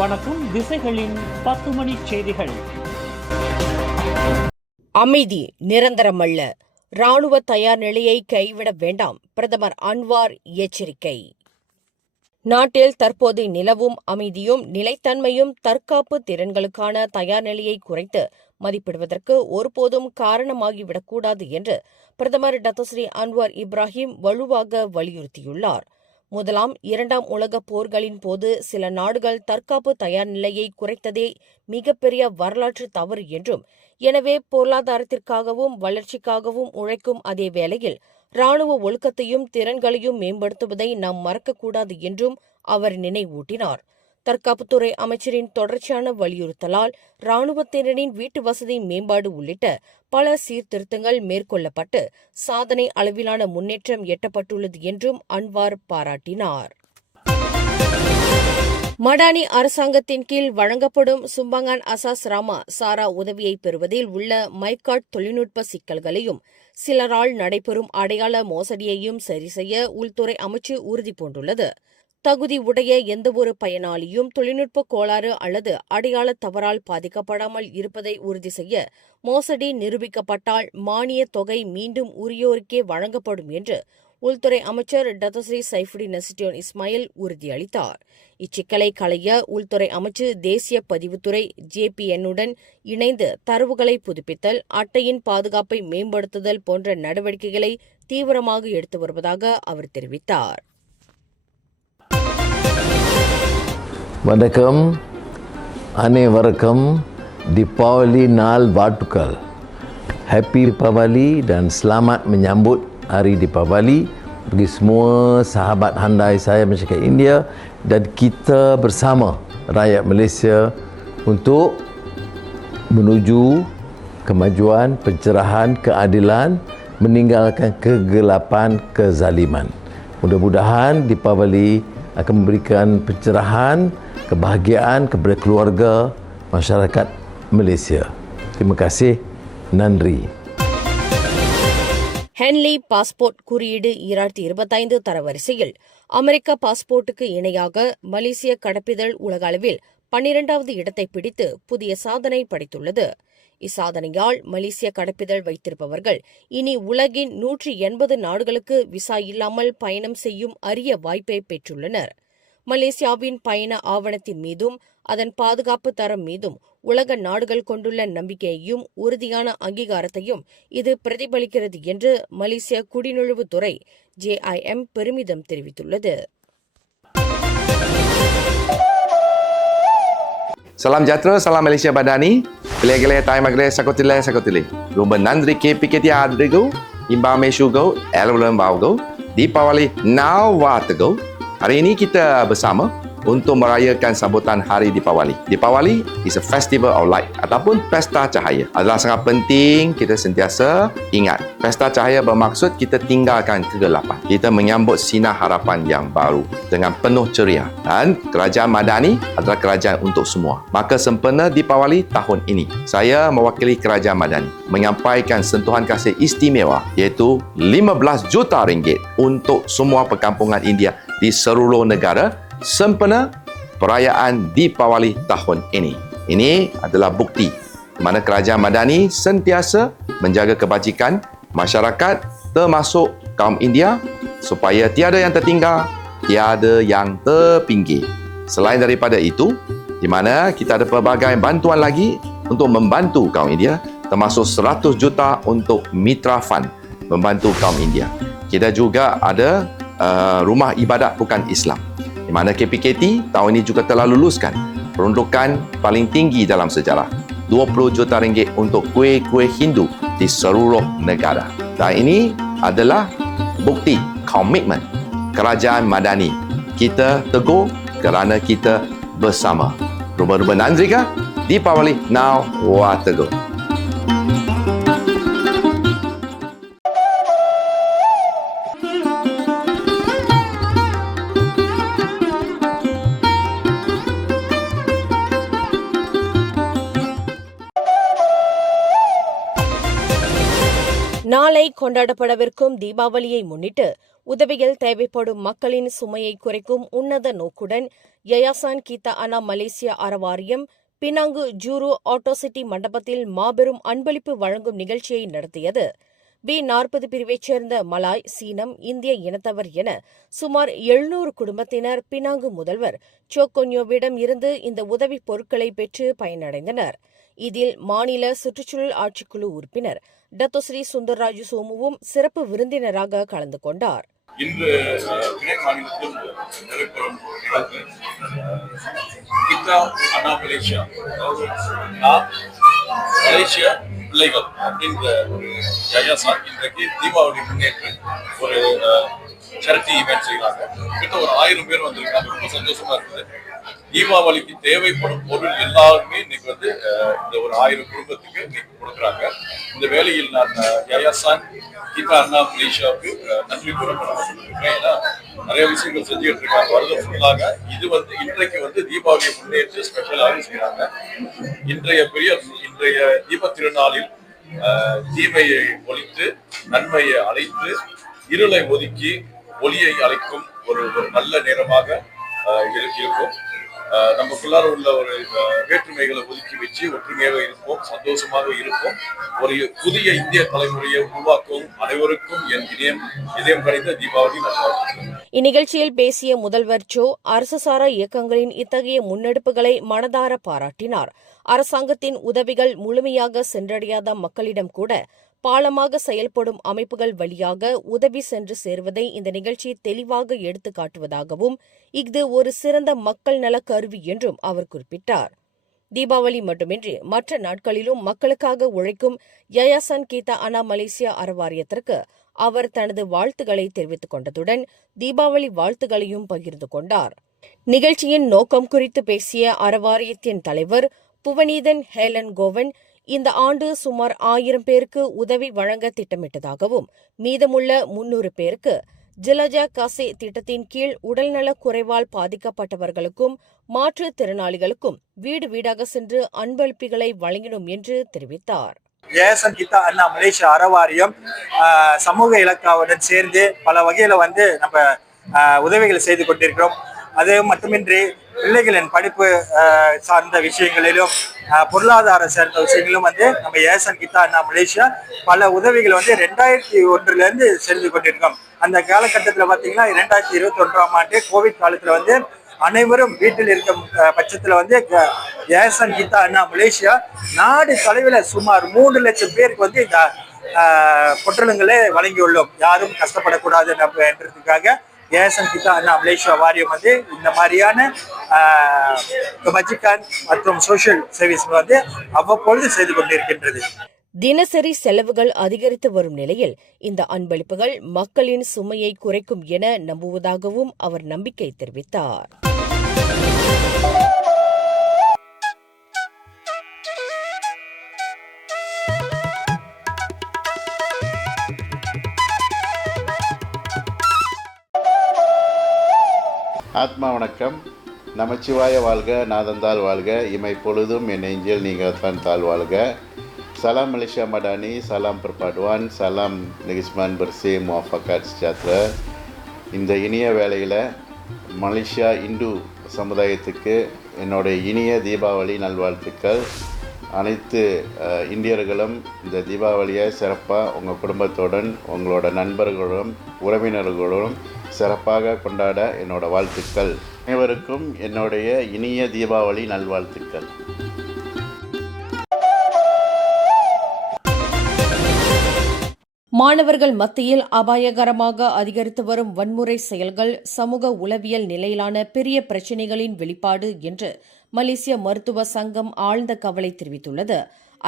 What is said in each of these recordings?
வணக்கம். திசைகளின் 10 மணி செய்திகள். அமைதி நிரந்தரமல்ல, ராணுவ தயார் நிலையை கைவிட வேண்டாம், பிரதமர் அன்வார் எச்சரிக்கை. நாட்டில் தற்போது நிலவும் அமைதியும் நிலைத்தன்மையும் தற்காப்பு திறன்களுக்கான தயார் நிலையை குறைத்து மதிப்பிடுவதற்கு ஒருபோதும் காரணமாகிவிடக்கூடாது என்று பிரதமர் டத்தஸ்ரீ அன்வார் இப்ராஹிம் வலுவாக வலியுறுத்தியுள்ளார். முதலாம், இரண்டாம் உலகப் போர்களின் போது சில நாடுகள் தற்காப்பு தயார் நிலையை குறைத்ததே மிகப்பெரிய வரலாற்று தவறு என்றும், எனவே பொருளாதாரத்திற்காகவும் வளர்ச்சிக்காகவும் உழைக்கும் அதே வேளையில் ராணுவ ஒழுக்கத்தையும் திறன்களையும் மேம்படுத்துவதை நாம் மறக்கக்கூடாது என்றும் அவர் நினைவூட்டினார். தற்காப்புத்துறை அமைச்சரின் தொடர்ச்சியான வலியுறுத்தலால் ராணுவத்தினரின் வீட்டு வசதி மேம்பாடு உள்ளிட்ட பல சீர்திருத்தங்கள் மேற்கொள்ளப்பட்டு சாதனை அளவிலான முன்னேற்றம் எட்டப்பட்டுள்ளது என்றும் அன்வார் பாராட்டினார். மடானி அரசாங்கத்தின் கீழ் வழங்கப்படும் சும்பங்கான் அசாஸ் ராமா சாரா உதவியை பெறுவதில் உள்ள மைகாட் தொழில்நுட்ப சிக்கல்களையும் சிலரால் நடைபெறும் அடையாள மோசடியையும் சரிசெய்ய உள்துறை அமைச்சு உறுதி பூண்டுள்ளது. தகுதி உடைய எந்தவொரு பயனாளியும் தொழில்நுட்ப கோளாறு அல்லது அடையாள தவறால் பாதிக்கப்படாமல் இருப்பதை உறுதி செய்ய மோசடி நிரூபிக்கப்பட்டால் மானிய தொகை மீண்டும் உரியோருக்கே வழங்கப்படும் என்று உள்துறை அமைச்சர் டத்தஸ்ரீ சைஃபுடின் நசிட்டியோன் இஸ்மாயில் உறுதியளித்தார். இச்சிக்கலை களைய உள்துறை அமைச்சு தேசிய பதிவுத்துறை JPN-உடன் இணைந்து தரவுகளை புதுப்பித்தல், அட்டையின் பாதுகாப்பை மேம்படுத்துதல் போன்ற நடவடிக்கைகளை தீவிரமாக எடுத்து வருவதாக அவர் தெரிவித்தார். வணக்கம், அனைவருக்கும் Deepavali Nal Batukal. Happy Deepavali dan selamat menyambut Hari Deepavali bagi semua sahabat handai saya masyarakat India dan kita bersama rakyat Malaysia untuk menuju kemajuan, pencerahan, keadilan, meninggalkan kegelapan, kezaliman. Mudah-mudahan Deepavali akan memberikan pencerahan, kebahagiaan kepada keluarga masyarakat Malaysia. Terima kasih. Nandri. Henle passport குறியீடு 2025 தரவரிசையில் அமெரிக்க பாஸ்போர்ட்டுக்கு இணையாக மலேசிய கடப்பிதழ் உலக அளவில் 12வது இடத்தை பிடித்து புதிய சாதனை படைத்துள்ளது. இச்சாதனையால் மலேசிய கடப்பிதழ் வைத்திருப்பவர்கள் இனி உலகின் 180 நாடுகளுக்கு விசா இல்லாமல் பயணம் செய்யும் அரிய வாய்ப்பை பெற்றுள்ளனர். மலேசியாவின் பயண ஆவணத்தின் மீதும் அதன் பாதுகாப்பு தரம் மீதும் உலக நாடுகள் கொண்டுள்ள நம்பிக்கையையும் உறுதியான அங்கீகாரத்தையும் இது பிரதிபலிக்கிறது என்று மலேசிய குடிநுழைவுத்துறை JIM பெருமிதம் தெரிவித்துள்ளது. Salam sejahtera, salam Malaysia Badani. Gele-gele tai magre sakotile. Rumba nandri ke piketi adrigo, imba meshugo, elulem baugo, Deepavali now watago. Hari ini kita bersama untuk merayakan sambutan Hari Deepavali. Deepavali is a festival of light ataupun pesta cahaya. Adalah sangat penting kita sentiasa ingat. Pesta cahaya bermaksud kita tinggalkan kegelapan. Kita menyambut sinar harapan yang baru dengan penuh ceria. Dan kerajaan Madani adalah kerajaan untuk semua. Maka sempena Deepavali tahun ini, saya mewakili kerajaan Madani menyampaikan sentuhan kasih istimewa iaitu 15 juta ringgit untuk semua perkampungan India di seluruh negara sempena perayaan Deepavali tahun ini. Ini adalah bukti di mana kerajaan Madani sentiasa menjaga kebajikan masyarakat termasuk kaum India supaya tiada yang tertinggal, tiada yang terpinggir. Selain daripada itu, di mana kita ada pelbagai bantuan lagi untuk membantu kaum India, termasuk 100 juta untuk Mitra Fund membantu kaum India. Kita juga ada rumah ibadat bukan Islam, di mana KPKT tahun ini juga telah luluskan peruntukan paling tinggi dalam sejarah, 20 juta ringgit untuk kuih-kuih Hindu di seluruh negara. Dan ini adalah bukti komitmen kerajaan Madani. Kita teguh kerana kita bersama. Rumah-rumah Nandrika, Deepavali now wa teguh. நாளை கொண்டாடப்படவிருக்கும் தீபாவளியை முன்னிட்டு உதவிகள் தேவைப்படும் மக்களின் சுமையை குறைக்கும் உன்னத நோக்குடன் யயாசான் கீதா அனா மலேசியா அறவாரியம் பினாங்கு ஜூரு ஆட்டோசிட்டி மண்டபத்தில் மாபெரும் அன்பளிப்பு வழங்கும் நிகழ்ச்சியை நடத்தியது. B40 பிரிவைச் சேர்ந்த மலாய், சீனம், இந்திய இனத்தவர் என சுமார் 700 குடும்பத்தினர் பினாங்கு முதல்வர் சோக்கொன்யோவிடம் இருந்து இந்த உதவிப் பொருட்களை பெற்று பயனடைந்தனர். இதில் மாநில சுற்றுச்சூழல் ஆட்சிக்குழு உறுப்பினர் டத்தோஸ்ரீ சுந்தர்ராஜு சோமுவும் சிறப்பு விருந்தினராக கலந்து கொண்டார். இன்று பினாங் மாநிலத்தில் நடைபெறும் நிகழ்வு கீதா அனா மலேசியா, அதாவது நான் மலேசிய பிள்ளைகள் அப்படின்ற ஒரு யயாசான் இன்றைக்கு தீபாவளி முன்னேற்று ஒரு சேரிட்டி ஈவெண்ட் செய்யறாங்க. கிட்ட ஒரு 1000 பேர் வந்திருக்காங்க. ரொம்ப சந்தோஷமா இருக்குது. தீபாவளிக்கு தேவைப்படும் பொருள் எல்லாருமே இன்னைக்கு இந்த ஒரு 1000 குடும்பத்துக்கு இன்னைக்கு கொடுக்குறாங்க. இந்த வேளையில் நான் யயாசான் கீதா அனா மலேசியாவுக்கு நன்றி கூறப்பட்டிருக்கேன். ஏன்னா நிறைய விஷயங்கள் செஞ்சுட்டு இருக்காங்க வருடம் ஃபுல்லாக. இது இன்றைக்கு தீபாவளியை முன்னேற்று ஸ்பெஷலாக செய்யறாங்க. இன்றைய தீப திருநாளில் தீமையை ஒழித்து நன்மையை அழைத்து இருளை ஒதுக்கி ஒளியை அழைக்கும் ஒரு நல்ல நேரமாக இருக்கும். நமக்குள்ளார உள்ள ஒரு வேற்றுமைகளை ஒதுக்கி வச்சு ஒற்றுமையாக இருப்போம், சந்தோஷமாக இருப்போம். ஒரு புதிய இந்திய தலைமுறையை உருவாக்கும் அனைவருக்கும் என் இதயம் கணிந்த தீபாவளி நல்வாழ்த்துக்கள். இந்நிகழ்ச்சியில் பேசிய முதல்வர் சோ அரசு சாரா இயக்கங்களின் இத்தகைய முன்னெடுப்புகளை மனதார பாராட்டினார். அரசாங்கத்தின் உதவிகள் முழுமையாக சென்றடையாத மக்களிடம் கூட பாலமாக செயல்படும் அமைப்புகள் வழியாக உதவி சென்று சேர்வதை இந்த நிகழ்ச்சி தெளிவாக எடுத்துக் காட்டுவதாகவும் இது ஒரு சிறந்த மக்கள் நல கருவி என்றும் அவர் குறிப்பிட்டார். தீபாவளி மட்டுமின்றி மற்ற நாட்களிலும் மக்களுக்காக உழைக்கும் யயாசான் கீதா அனா மலேசியா அறவாரியத்திற்கு அவர் தனது வாழ்த்துக்களை தெரிவித்துக் கொண்டதுடன் தீபாவளி வாழ்த்துக்களையும் பகிர்ந்து கொண்டார். நிகழ்ச்சியின் நோக்கம் குறித்து பேசிய அறவாரியத்தின் தலைவர் புவனீதன் ஹேலன் கோவன் இந்த ஆண்டு சுமார் 1000 பேருக்கு உதவி வழங்க திட்டமிட்டதாகவும் மீதமுள்ள 300 பேருக்கு ஜிலஜா காசே திட்டத்தின் கீழ் உடல்நலக் குறைவால் பாதிக்கப்பட்டவர்களுக்கும் மாற்றுத்திறனாளிகளுக்கும் வீடு வீடாக சென்று அன்பளிப்புகளை வழங்கினோம் என்று தெரிவித்தார். யயாசான் கீதா அனா மலேசியா அறவாரியம் சமூக இலக்காவுடன் சேர்ந்து பல வகையில நம்ம உதவிகளை செய்து கொண்டிருக்கிறோம். அது மட்டுமின்றி பிள்ளைகளின் படிப்பு சார்ந்த விஷயங்களிலும் பொருளாதார சார்ந்த விஷயங்களும் நம்ம யயாசான் கீதா அனா மலேசியா பல உதவிகள் 2001 செய்து கொண்டிருக்கோம். அந்த காலகட்டத்தில் பார்த்தீங்கன்னா 2021ஆம் ஆண்டு கோவிட் காலத்தில் அனைவரும் வீட்டில் இருக்கும் பட்சத்தில் யயாசான் கீதா அனா மலேசியா நாடு தலைவில் சுமார் 3 லட்சம் பேருக்கு இந்த பொட்டலங்களை வழங்கியுள்ளோம். யாரும் கஷ்டப்படக்கூடாது என்றதுக்காக யயாசான் கீதா அனா மலேசியா வாரியம் இந்த மாதிரியான கபஜிகான் மற்றும் சோஷியல் சர்வீஸ் அவ்வப்பொழுது செய்து கொண்டிருக்கின்றது. தினசரி செலவுகள் அதிகரித்து வரும் நிலையில் இந்த அன்பளிப்புகள் மக்களின் சுமையை குறைக்கும் என நம்புவதாகவும் அவர் நம்பிக்கை தெரிவித்தார். ஆத்மா வணக்கம். நமச்சிவாய வாழ்க, நாதந்தால் வாழ்க, இமை பொழுதும் என் நெஞ்சில் நீங்கள் தான் தாழ் வாழ்க. Salam Malaysia Madani, salam perpaduan, salam Negeri bersih, muafakat sejahtera. இந்த இனிய வேளையில் மலேசியா இந்து சமுதாயத்துக்கு என்னுடைய இனிய தீபாவளி நல்வாழ்த்துக்கள். அனைத்து இந்தியர்களும் இந்த தீபாவளியை சிறப்பாக உங்கள் குடும்பத்துடன் உங்களோட நண்பர்களுடன் உறவினர்களுடன் சிறப்பாக கொண்டாட என்னோட வாழ்த்துக்கள். அனைவருக்கும் என்னுடைய இனிய தீபாவளி நல்வாழ்த்துக்கள். மாணவர்கள் மத்தியில் அபாயகரமாக அதிகரித்து வரும் வன்முறை செயல்கள் சமூக உளவியல் நிலையிலான பெரிய பிரச்சினைகளின் வெளிப்பாடு என்று மலேசிய மருத்துவ சங்கம் ஆழ்ந்த கவலை தெரிவித்துள்ளது.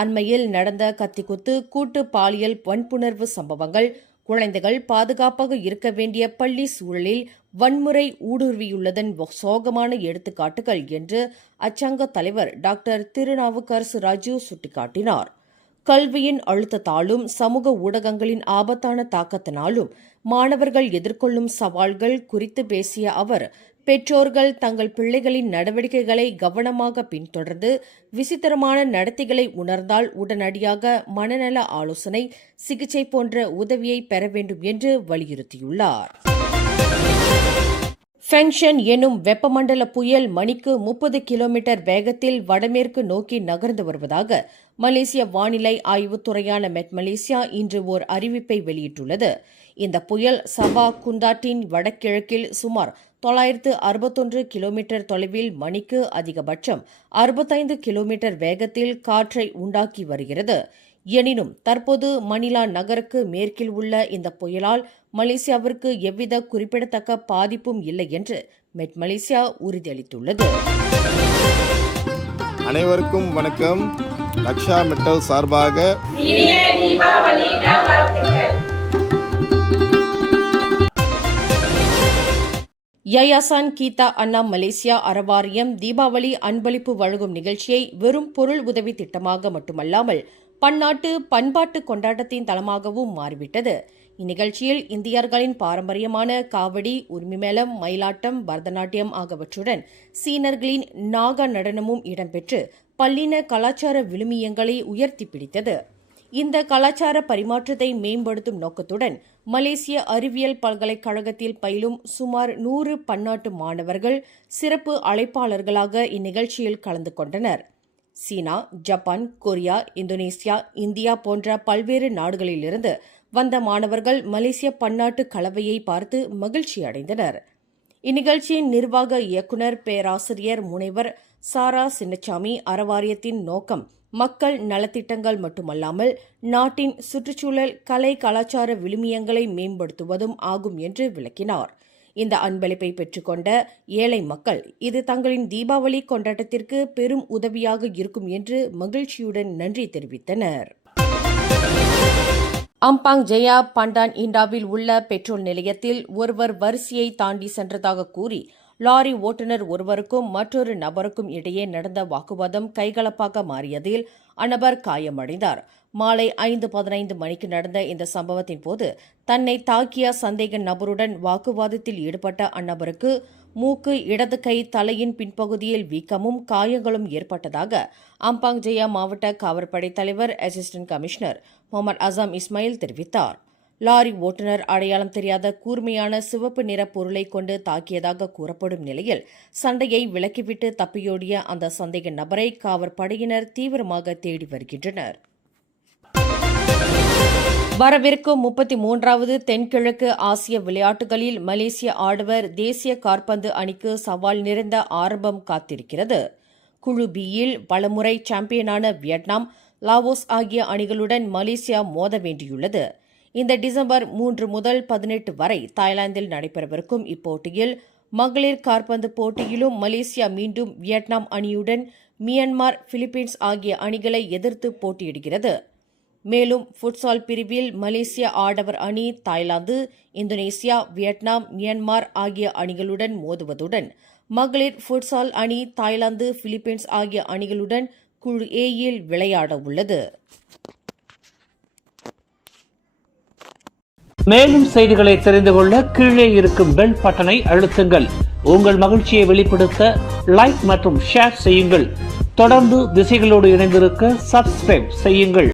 அண்மையில் நடந்த கத்திக்குத்து, கூட்டு பாலியல் வன்புணர்வு சம்பவங்கள் குழந்தைகள் பாதுகாப்பாக இருக்க வேண்டிய பள்ளி சூழலில் வன்முறை ஊடுருவியுள்ளதன் சோகமான எடுத்துக்காட்டுகள் என்று அச்சங்க தலைவர் டாக்டர் திருநாவுக்கரசு ராஜு சுட்டிக்காட்டினார். கல்வியின் அழுத்தத்தாலும் சமூக ஊடகங்களின் ஆபத்தான தாக்கத்தினாலும் மாணவர்கள் எதிர்கொள்ளும் சவால்கள் குறித்து பேசிய அவர், பெற்றோர்கள் தங்கள் பிள்ளைகளின் நடவடிக்கைகளை கவனமாக பின்தொடர்ந்து விசித்திரமான நடத்தைகளை உணர்ந்தால் உடனடியாக மனநல ஆலோசனை, சிகிச்சை போன்ற உதவியை பெற வேண்டும் என்று வலியுறுத்தியுள்ளார். ஃபெங்ஷன் எனும் வெப்பமண்டல புயல் மணிக்கு 30 கிலோமீட்டர் வேகத்தில் வடமேற்கு நோக்கி நகர்ந்து வருவதாக மலேசிய வானிலை ஆய்வுத்துறையான மெட் மலேசியா இன்று ஓர் அறிவிப்பை வெளியிட்டுள்ளது. இந்த புயல் சபா குண்டாட்டின் வடகிழக்கில் சுமார் 961 கிலோமீட்டர் தொலைவில் மணிக்கு அதிகபட்சம் 65 கிலோமீட்டர் வேகத்தில் காற்றை உண்டாக்கி வருகிறது. எனினும் தற்போது மணிலா நகருக்கு மேற்கில் உள்ள இந்த புயலால் மலேசியாவிற்கு எவ்வித குறிப்பிடத்தக்க பாதிப்பும் இல்லை என்று மெட் மலேசியா உறுதியளித்துள்ளது. அனைவருக்கும் வணக்கம். லக்ஷா மெட்டல் சார்பாக யயாசான் கீதா அண்ணா மலேசியா அறவாரியம் தீபாவளி அன்பளிப்பு வழங்கும் நிகழ்ச்சியை வெறும் பொருள் உதவி திட்டமாக மட்டுமல்லாமல் பன்னாட்டு பண்பாட்டு கொண்டாட்டத்தின் தளமாகவும் மாறிவிட்டது. இந்நிகழ்ச்சியில் இந்தியர்களின் பாரம்பரியமான காவடி, உரிமைமேளம், மயிலாட்டம், பரதநாட்டியம் ஆகியவற்றுடன் சீனர்களின் நாகா நடனமும் இடம்பெற்று பல்லின கலாச்சார விழுமியங்களை உயர்த்தி பிடித்தது. இந்த கலாச்சார பரிமாற்றத்தை மேம்படுத்தும் நோக்கத்துடன் மலேசிய அறிவியல் பல்கலைக்கழகத்தில் பயிலும் சுமார் 100 பன்னாட்டு மாணவர்கள் சிறப்பு அழைப்பாளர்களாக இந்நிகழ்ச்சியில் கலந்து கொண்டனர். சீனா, ஜப்பான், கொரியா, இந்தோனேசியா, இந்தியா போன்ற பல்வேறு நாடுகளிலிருந்து வந்த மாணவர்கள் மலேசிய பன்னாட்டு கலவையை பார்த்து மகிழ்ச்சி அடைந்தனர். இந்நிகழ்ச்சியின் நிர்வாக இயக்குநர் பேராசிரியர் முனைவர் சாரா சின்னசாமி அறவாரியத்தின் நோக்கம் மக்கள் நலத்திட்டங்கள் மட்டுமல்லாமல் நாட்டின் சுற்றுச்சூழல், கலை, கலாச்சார விழுமியங்களை மேம்படுத்துவதும் ஆகும் என்று விளக்கினார். இந்த அன்பளிப்பை பெற்றுக்கொண்ட ஏழை மக்கள் இது தங்களின் தீபாவளி கொண்டாட்டத்திற்கு பெரும் உதவியாக இருக்கும் என்று மகிழ்ச்சியுடன் நன்றி தெரிவித்தனர். அம்பாங் ஜெயா பண்டான் இண்டாவில் உள்ள பெட்ரோல் நிலையத்தில் ஒருவர் வரிசையை தாண்டி சென்றதாக கூறி லாரி ஓட்டுநர் ஒருவருக்கும் மற்றொரு நபருக்கும் இடையே நடந்த வாக்குவாதம் கைகலப்பாக மாறியதில் அந்நபர் காயமடைந்தார். மாலை 5:15 மணிக்கு நடந்த இந்த சம்பவத்தின் போது தன்னை தாக்கிய சந்தேக நபருடன் வாக்குவாதத்தில் ஈடுபட்ட அந்நபருக்கு மூக்கு, இடது கை, தலையின் பின்பகுதியில் வீக்கமும் காயங்களும் ஏற்பட்டதாக அம்பாங் ஜெயா மாவட்ட காவற்படை தலைவர் அசிஸ்டன்ட் கமிஷனர் முகமது அசாம் இஸ்மாயில் தெரிவித்தார். லாரி ஓட்டுநர் அடையாளம் தெரியாத கூர்மையான சிவப்பு நிற பொருளை கொண்டு தாக்கியதாக கூறப்படும் நிலையில் சண்டையை விலக்கிவிட்டு தப்பியோடிய அந்த சந்தேக நபரை காவற்படையினர் தீவிரமாக தேடி வருகின்றனர். வரவிருக்கும் 33வது தென்கிழக்கு ஆசிய விளையாட்டுகளில் மலேசிய ஆடவர் தேசிய காற்பந்து அணிக்கு சவால் நிறைந்த ஆரம்பம் காத்திருக்கிறது. குழு பியில் பலமுறை சாம்பியனான வியட்நாம், லாவோஸ் ஆகிய அணிகளுடன் மலேசியா மோத வேண்டியுள்ளது. இந்த டிசம்பர் 3 முதல் 18 வரை தாய்லாந்தில் நடைபெறவிருக்கும் இப்போட்டியில் மகளிர் காற்பந்து போட்டியிலும் மலேசியா மீண்டும் வியட்நாம் அணியுடன் மியான்மர், பிலிப்பீன்ஸ் ஆகிய அணிகளை எதிர்த்து போட்டியிடுகிறது. மேலும் ஃபுட்சால் பிரிவில் மலேசிய ஆடவர் அணி தாய்லாந்து, இந்தோனேசியா, வியட்நாம், மியான்மர் ஆகிய அணிகளுடன் மோதுவதுடன் மகளிர் ஃபுட்சால் அணி தாய்லாந்து, பிலிப்பீன்ஸ் ஆகிய அணிகளுடன் குழு ஏயில் விளையாட உள்ளது. மேலும் செய்திகளை தெரிந்து கொள்ள கீழே இருக்கும் பெல் பட்டனை அழுத்துங்கள். உங்கள் மகிழ்ச்சியை வெளிப்படுத்த லைக் மற்றும் ஷேர் செய்யுங்கள். தொடர்ந்து திசைகளோடு இணைந்திருக்க சப்ஸ்கிரைப் செய்யுங்கள்.